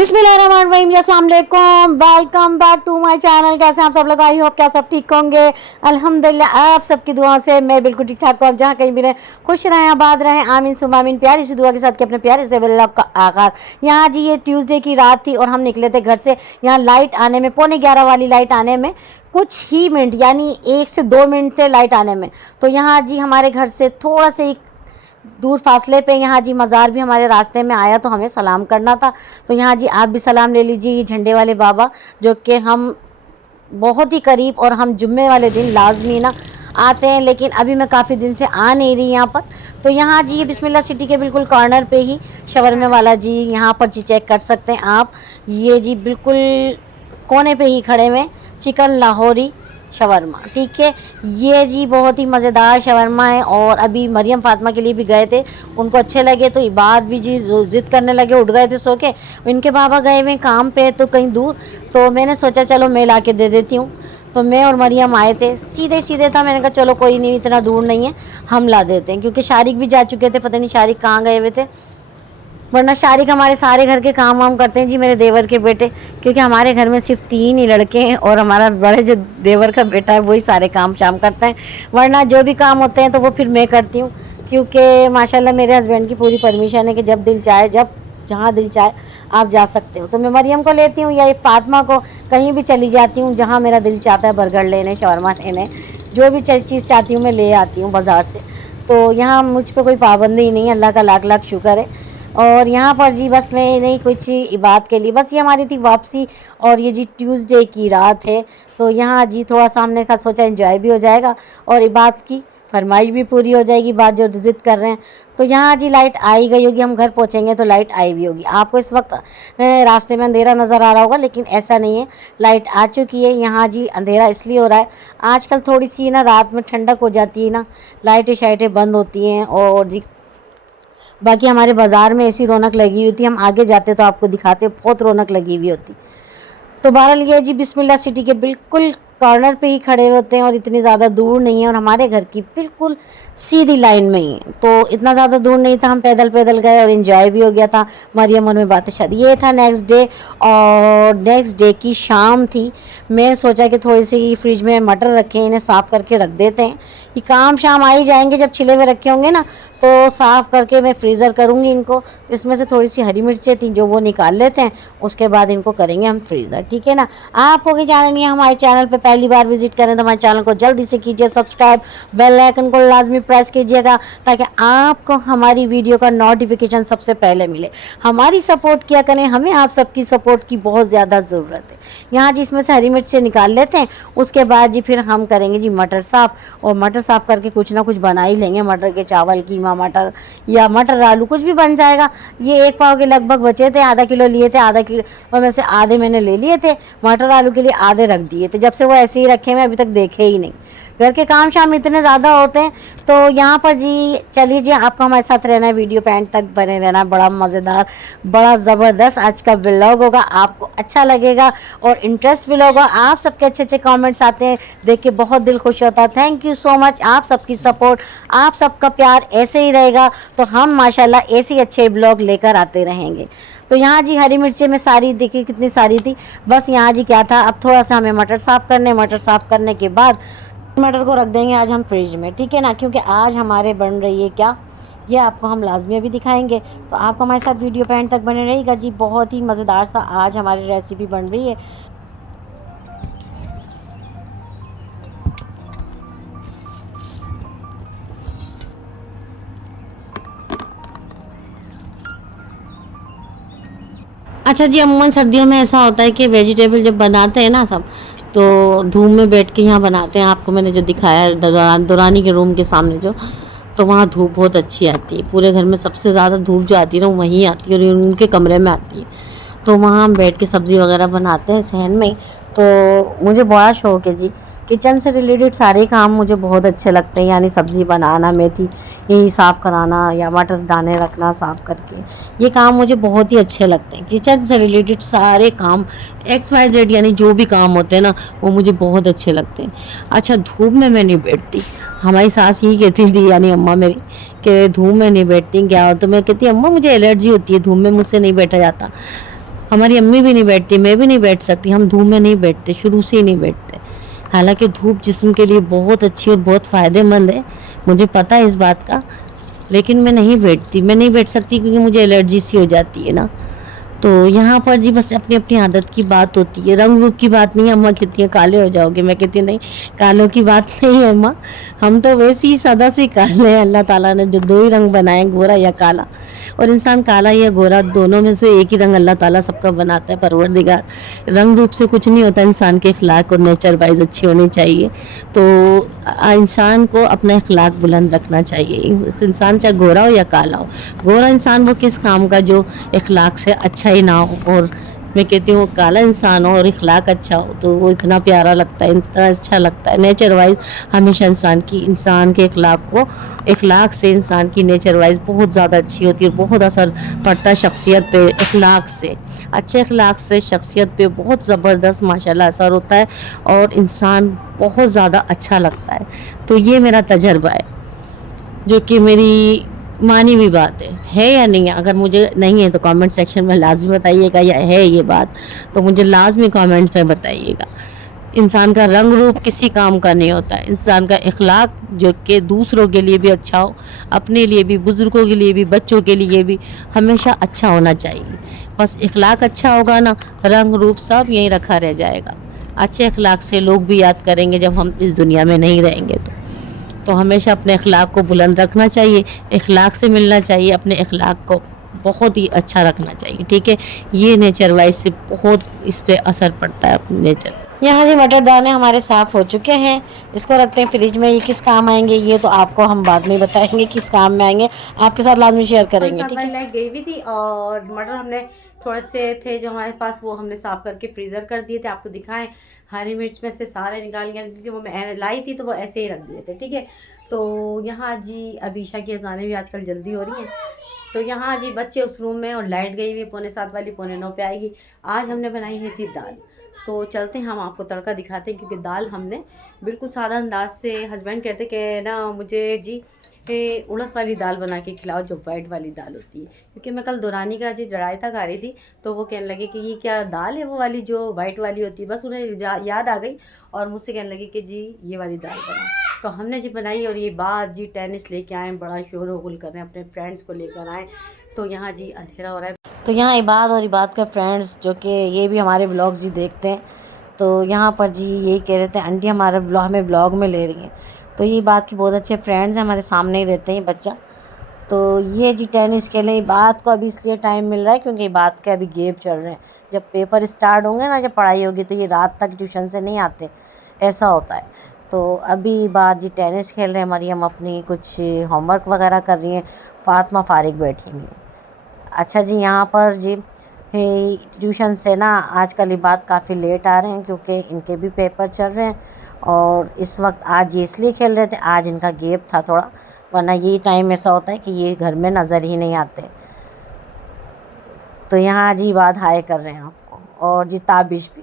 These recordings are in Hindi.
बिस्मिल्लाहिर्रहमानिर्रहीम, अस्सलाम वालेकुम, welcome back to my channel. कैसे हैं आप सब लोग? आई होप कि आप सब ठीक होंगे। अल्हम्दुलिल्लाह आप सबकी दुआ से मैं बिल्कुल ठीक ठाक हूँ। आप जहाँ कहीं भी रहें खुश रहें, आबाद रहें, आमीन सुम्मा आमीन। प्यारी सी दुआ के साथ कि अपने प्यारे से व्लॉग का आगाज़। यहाँ जी ये ट्यूसडे की रात थी और हम निकले थे घर से। यहाँ लाइट आने में 11:15 वाली लाइट आने में कुछ ही मिनट यानी 1 से 2 मिनट थे लाइट आने में। तो यहाँ जी हमारे घर से थोड़ा से दूर फासले पे यहाँ जी मज़ार भी हमारे रास्ते में आया, तो हमें सलाम करना था। तो यहाँ जी आप भी सलाम ले लीजिए। ये झंडे वाले बाबा जो कि हम बहुत ही करीब और हम जुम्मे वाले दिन लाजमी ना आते हैं, लेकिन अभी मैं काफ़ी दिन से आ नहीं रही यहाँ पर। तो यहाँ जी ये बिस्मिल्लाह सिटी के बिल्कुल कॉर्नर पे ही शवरमे वाला जी यहाँ पर जी चेक कर सकते हैं आप। ये जी बिल्कुल कोने पे ही खड़े हुए चिकन लाहौरी शवरमा, ठीक है। ये जी बहुत ही मज़ेदार शवरमा है। और अभी मरियम फातिमा के लिए भी गए थे, उनको अच्छे लगे तो इबाद भी जी ज़िद करने लगे, उठ गए थे सो के। इनके बाबा गए हुए काम पे तो कहीं दूर, तो मैंने सोचा चलो मैं ला के दे देती हूँ। तो मैं और मरियम आए थे, सीधे सीधे था। मैंने कहा चलो कोई नहीं, इतना दूर नहीं है, हम ला देते हैं। क्योंकि शारिक भी जा चुके थे, पता नहीं शारिक कहाँ गए हुए थे, वरना शारिक हमारे सारे घर के काम वाम करते हैं जी, मेरे देवर के बेटे। क्योंकि हमारे घर में सिर्फ 3 ही लड़के हैं और हमारा बड़े जो देवर का बेटा है वही सारे काम शाम करते हैं, वरना जो भी काम होते हैं तो वो फिर मैं करती हूँ। क्योंकि माशाल्लाह मेरे हस्बैंड की पूरी परमिशन है कि जब दिल चाहे, जब जहाँ दिल चाहे आप जा सकते हो। तो मैं मरियम को लेती हूँ या फातिमा को, कहीं भी चली जाती हूँ जहाँ मेरा दिल चाहता है, बर्गर लेने, शवरमा लेने, जो भी चीज़ चाहती हूँ मैं ले आती हूँ बाज़ार से। तो यहाँ मुझ पर कोई पाबंदी ही नहीं है, अल्लाह का लाख लाख शुक्र है। और यहाँ पर जी बस मैं नहीं कुछ इबादत के लिए, बस ये हमारी थी वापसी। और ये जी ट्यूसडे की रात है, तो यहाँ जी थोड़ा सा हमने का सोचा एंजॉय भी हो जाएगा और इबादत की फरमाइश भी पूरी हो जाएगी, बात जो ज़िद कर रहे हैं। तो यहाँ जी लाइट आई गई होगी, हम घर पहुँचेंगे तो लाइट आई भी होगी। आपको इस वक्त रास्ते में अंधेरा नज़र आ रहा होगा, लेकिन ऐसा नहीं है, लाइट आ चुकी है। यहाँ जी अंधेरा इसलिए हो रहा है, आजकल थोड़ी सी ना रात में ठंडक हो जाती है ना, लाइटें शाइटें बंद होती हैं। और जी बाकी हमारे बाज़ार में ऐसी रौनक लगी हुई थी, हम आगे जाते तो आपको दिखाते, बहुत रौनक लगी हुई होती। तो बहरहाल ये जी बिस्मिल्लाह सिटी के बिल्कुल कॉर्नर पे ही खड़े होते हैं और इतनी ज़्यादा दूर नहीं है, और हमारे घर की बिल्कुल सीधी लाइन में ही, तो इतना ज़्यादा दूर नहीं था। हम पैदल पैदल गए और एंजॉय भी हो गया था। मरियम और में बातें शादी, ये था नेक्स्ट डे। और नेक्स्ट डे की शाम थी। मैं सोचा कि थोड़ी सी फ्रिज में मटर रखे, इन्हें साफ़ करके रख देते हैं, ये काम शाम आ ही जाएंगे। जब छिले हुए रखे होंगे ना तो साफ़ करके मैं फ्रीज़र करूँगी इनको। इसमें से थोड़ी सी हरी मिर्चें थी जो वो निकाल लेते हैं, उसके बाद इनको करेंगे हम फ्रीज़र, ठीक है ना। आपको भी चैनल में हमारे चैनल पे पहली बार विजिट करें तो हमारे चैनल को जल्दी से कीजिए सब्सक्राइब, बेल आइकन को लाजमी प्रेस कीजिएगा ताकि आपको हमारी वीडियो का नोटिफिकेशन सबसे पहले मिले। हमारी सपोर्ट किया करें, हमें आप सबकी सपोर्ट की बहुत ज़्यादा ज़रूरत है। यहाँ जी इसमें से हरी मिर्च से निकाल लेते हैं, उसके बाद जी फिर हम करेंगे जी मटर साफ़। और मटर साफ़ करके कुछ ना कुछ बना ही लेंगे, मटर के चावल, कीमा मटर या मटर आलू, कुछ भी बन जाएगा। ये 1 पाव के लगभग बचे थे, आधा किलो लिए थे, आधा किलो में से आधे मैंने ले लिए थे, मटर आलू के लिए आधे रख दिए थे। जब से वो ऐसे ही रखे हुए, अभी तक देखे ही नहीं। घर के काम शाम इतने ज़्यादा होते हैं। तो यहाँ पर जी चलिए जी, आपको हमारे साथ रहना है, वीडियो पे एंड तक बने रहना। बड़ा मज़ेदार, बड़ा ज़बरदस्त आज का व्लॉग होगा, आपको अच्छा लगेगा और इंटरेस्ट भी होगा। आप सबके अच्छे अच्छे कमेंट्स आते हैं, देख के बहुत दिल खुश होता है। थैंक यू सो मच, आप सबकी सपोर्ट, आप सबका प्यार ऐसे ही रहेगा तो हम माशाल्लाह ऐसे ही अच्छे व्लॉग लेकर आते रहेंगे। तो यहाँ जी हरी मिर्चें में सारी देखिए कितनी सारी थी। बस यहाँ जी क्या था, अब थोड़ा सा हमें मटर साफ़ करने, मटर साफ़ करने के बाद मटर को रख देंगे आज हम फ्रिज में, ठीक है ना। क्योंकि आज हमारे बन रही है क्या, ये आपको हम लाजमी अभी दिखाएंगे। तो आपको हमारे साथ वीडियो पे एंड तक बने रहेगा जी। बहुत ही मज़ेदार सा आज हमारी रेसिपी बन रही है। अच्छा जी, अमूमन सर्दियों में ऐसा होता है कि वेजिटेबल जब बनाते हैं ना सब, तो धूप में बैठ के यहाँ बनाते हैं। आपको मैंने जो दिखाया है दुरानी के रूम के सामने जो, तो वहाँ धूप बहुत अच्छी आती है। पूरे घर में सबसे ज़्यादा धूप जो आती है ना वहीं आती है और उनके कमरे में आती है। तो वहाँ हम बैठ के सब्ज़ी वगैरह बनाते हैं सहन में। तो मुझे बड़ा शौक़ है जी, किचन से रिलेटेड सारे काम मुझे बहुत अच्छे लगते हैं। यानी सब्ज़ी बनाना, मेथी यही साफ़ कराना या मटर दाने रखना साफ़ करके, ये काम मुझे बहुत ही अच्छे लगते हैं। किचन से रिलेटेड सारे काम XYZ यानी जो भी काम होते हैं ना वो मुझे बहुत अच्छे लगते हैं। अच्छा, धूप में मैं नहीं बैठती। हमारी सास यही कहती थी, यानी अम्मा मेरी, कि धूप में नहीं बैठती क्या हो। तो मैं कहती अम्मा मुझे एलर्जी होती है, धूप में मुझसे नहीं बैठा जाता। हमारी अम्मी भी नहीं बैठती, मैं भी नहीं बैठ सकती, हम धूप में नहीं बैठते, शुरू से ही नहीं बैठते। हालांकि धूप जिस्म के लिए बहुत अच्छी और बहुत फ़ायदेमंद है, मुझे पता है इस बात का, लेकिन मैं नहीं बैठती, मैं नहीं बैठ सकती क्योंकि मुझे एलर्जी सी हो जाती है ना। तो यहाँ पर जी बस अपनी अपनी आदत की बात होती है, रंग रूप की बात नहीं है। अम्मा कहती हैं काले हो जाओगे, मैं कहती नहीं, कालों की बात नहीं है अम्मा, हम तो वैसे ही सदा से काले हैं। अल्लाह ताला ने जो दो ही रंग बनाए, गोरा या काला, और इंसान काला या गोरा दोनों में से एक ही रंग अल्लाह ताला सबका बनाता है, परवरदिगार। रंग रूप से कुछ नहीं होता, इंसान के अखलाक और नेचर वाइज अच्छी होनी चाहिए। तो इंसान को अपना अखलाक बुलंद रखना चाहिए, इंसान चाहे गोरा हो या काला हो। गोरा इंसान वो किस काम का जो अखलाक से अच्छा ही ना हो, और मैं कहती हूँ काला इंसान हो और इखलाक अच्छा हो तो वो इतना प्यारा लगता है, इतना अच्छा लगता है। नेचर वाइज हमेशा इंसान के इखलाक से इंसान की नेचर वाइज बहुत ज़्यादा अच्छी होती है, बहुत असर पड़ता है शख्सियत पे। इखलाक से, अच्छे इखलाक से शख्सियत पे बहुत ज़बरदस्त माशाल्लाह असर होता है और इंसान बहुत ज़्यादा अच्छा लगता है। तो ये मेरा तजर्बा है, जो कि मेरी मानी हुई बात है या नहीं है। अगर मुझे नहीं है तो कमेंट सेक्शन में लाजमी बताइएगा, या है ये बात तो मुझे लाजमी कमेंट में बताइएगा। इंसान का रंग रूप किसी काम का नहीं होता है, इंसान का इखलाक जो कि दूसरों के लिए भी अच्छा हो, अपने लिए भी, बुज़ुर्गों के लिए भी, बच्चों के लिए भी हमेशा अच्छा होना चाहिए। बस इखलाक अच्छा होगा ना, रंग रूप सब यहीं रखा रह जाएगा। अच्छे इखलाक से लोग भी याद करेंगे जब हम इस दुनिया में नहीं रहेंगे। तो हमेशा अपने अखलाक को बुलंद रखना चाहिए, अखलाक से मिलना चाहिए, अपने अखलाक को बहुत ही अच्छा रखना चाहिए, ठीक है। ये नेचर वाइज से बहुत इस पर असर पड़ता है अपने नेचर। यहाँ जी मटर दाने हमारे साफ़ हो चुके हैं, इसको रखते हैं फ्रिज में। ये किस काम आएंगे ये तो आपको हम बाद में बताएंगे किस काम में आएंगे, आपके साथ लाजमी शेयर करेंगे, ठीक है। लाइट गई हुई थी और मटर हमने थोड़े से थे जो हमारे पास, वो हमने साफ़ करके फ्रीज़र कर दिए थे, आपको दिखाएं। हरी मिर्च में से सारे निकाल गए क्योंकि वो मैं लाई थी तो वो ऐसे ही रख दिए थे, ठीक है। तो यहाँ जी अबीशा की अज़ानें भी आजकल जल्दी हो रही हैं, तो यहाँ जी बच्चे उस रूम में और लाइट गई हुई, 7:45 वाली 8:45 पे आएगी। आज हमने बनाई है जी दाल, तो चलते हैं हम आपको तड़का दिखाते हैं, क्योंकि दाल हमने बिल्कुल सादा अंदाज से, हस्बैंड कहते कि ना मुझे जी उड़द वाली दाल बना के खिलाओ, जो वाइट वाली दाल होती है, क्योंकि मैं कल दुरानी का जी रायता खा रही थी तो वो कहने लगे कि ये क्या दाल है वो वाली जो वाइट वाली होती है। बस उन्हें याद आ गई और मुझसे कहने लगे कि जी ये वाली दाल बनाओ। तो हमने जी बनाई और ये बात जी टेनिस लेके आए, बड़ा शोर गुल कर रहे हैं, अपने फ्रेंड्स को लेकर आए। तो यहाँ जी अंधेरा हो रहा है, तो यहाँ इबाद और इबाद के फ्रेंड्स जो कि ये भी हमारे व्लॉग्स जी देखते हैं, तो यहाँ पर जी यही कह रहे थे आंटी हमारे हमें व्लॉग में ले रही हैं। तो ये बात की बहुत अच्छे फ्रेंड्स हैं, हमारे सामने ही रहते हैं बच्चा। तो ये जी टेनिस खेलें, ये बात को अभी इसलिए टाइम मिल रहा है क्योंकि बात के अभी गेम चल रहे हैं। जब पेपर स्टार्ट होंगे ना, जब पढ़ाई होगी तो ये रात तक ट्यूशन से नहीं आते, ऐसा होता है। तो अभी बात जी टेनिस खेल रहे हैं, मरियम अपनी कुछ होमवर्क वगैरह कर रही हैं, फ़ातिमा फारिग बैठी हुई है। अच्छा जी, यहाँ पर जी ट्यूशन से ना आजकल इबाद काफ़ी लेट आ रहे हैं क्योंकि इनके भी पेपर चल रहे हैं, और इस वक्त आज ये इसलिए खेल रहे थे, आज इनका गेप था थोड़ा, वरना यही टाइम ऐसा होता है कि ये घर में नज़र ही नहीं आते। तो यहाँ जी बात हाय कर रहे हैं आपको, और जी ताबिश भी।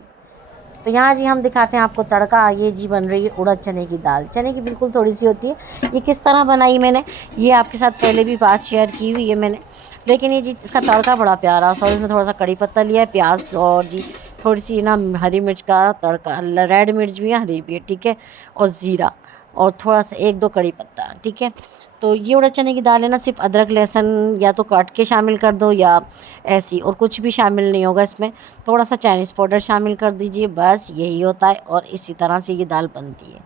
तो यहाँ जी हम दिखाते हैं आपको तड़का। ये जी बन रही है उड़द चने की दाल, चने की बिल्कुल थोड़ी सी होती है। ये किस तरह बनाई मैंने, ये आपके साथ पहले भी बात शेयर की हुई है मैंने, लेकिन ये जी इसका तड़का बड़ा प्यारा सा, इसमें थोड़ा सा कड़ी पत्ता लिया है, प्याज और जी थोड़ी सी ना हरी मिर्च का तड़का, रेड मिर्च भी है, हरी भी है, ठीक है, और ज़ीरा और थोड़ा सा 1-2 कड़ी पत्ता, ठीक है। तो ये उड़द चने की दाल है ना, सिर्फ अदरक लहसुन या तो काट के शामिल कर दो या ऐसी, और कुछ भी शामिल नहीं होगा इसमें। थोड़ा सा चाइनीज़ पाउडर शामिल कर दीजिए, बस यही होता है, और इसी तरह से ये दाल बनती है।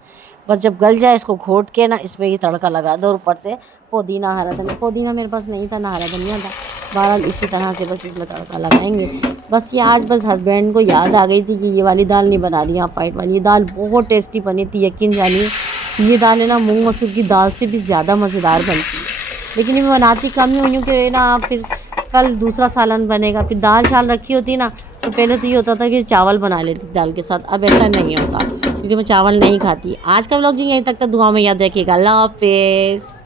बस जब गल जाए इसको घोट के ना इसमें ये तड़का लगा दो, ऊपर से पुदीना हरा धनिया, पुदीना मेरे पास नहीं था ना हरा धनिया था, बहरहाल इसी तरह से बस इसमें तड़का लगाएंगे। बस ये आज बस हस्बैंड को याद आ गई थी कि ये वाली दाल नहीं बना रही आप वाइट वाली। ये दाल बहुत टेस्टी बनी थी, यकीन जानिए। ये दाल है ना मूंग मसूर की दाल से भी ज़्यादा मज़ेदार बनती है, लेकिन ये मैं बनाती कम ही हुई हूँ कि ना फिर कल दूसरा सालन बनेगा, फिर दाल चावल रखी होती ना तो पहले तो ये होता था कि चावल बना लेती दाल के साथ, अब ऐसा नहीं होता क्योंकि मैं चावल नहीं खाती। आज का व्लॉग जी यहीं तक था, दुआ में याद रखिएगा, अल्लाह हाफ़िज़।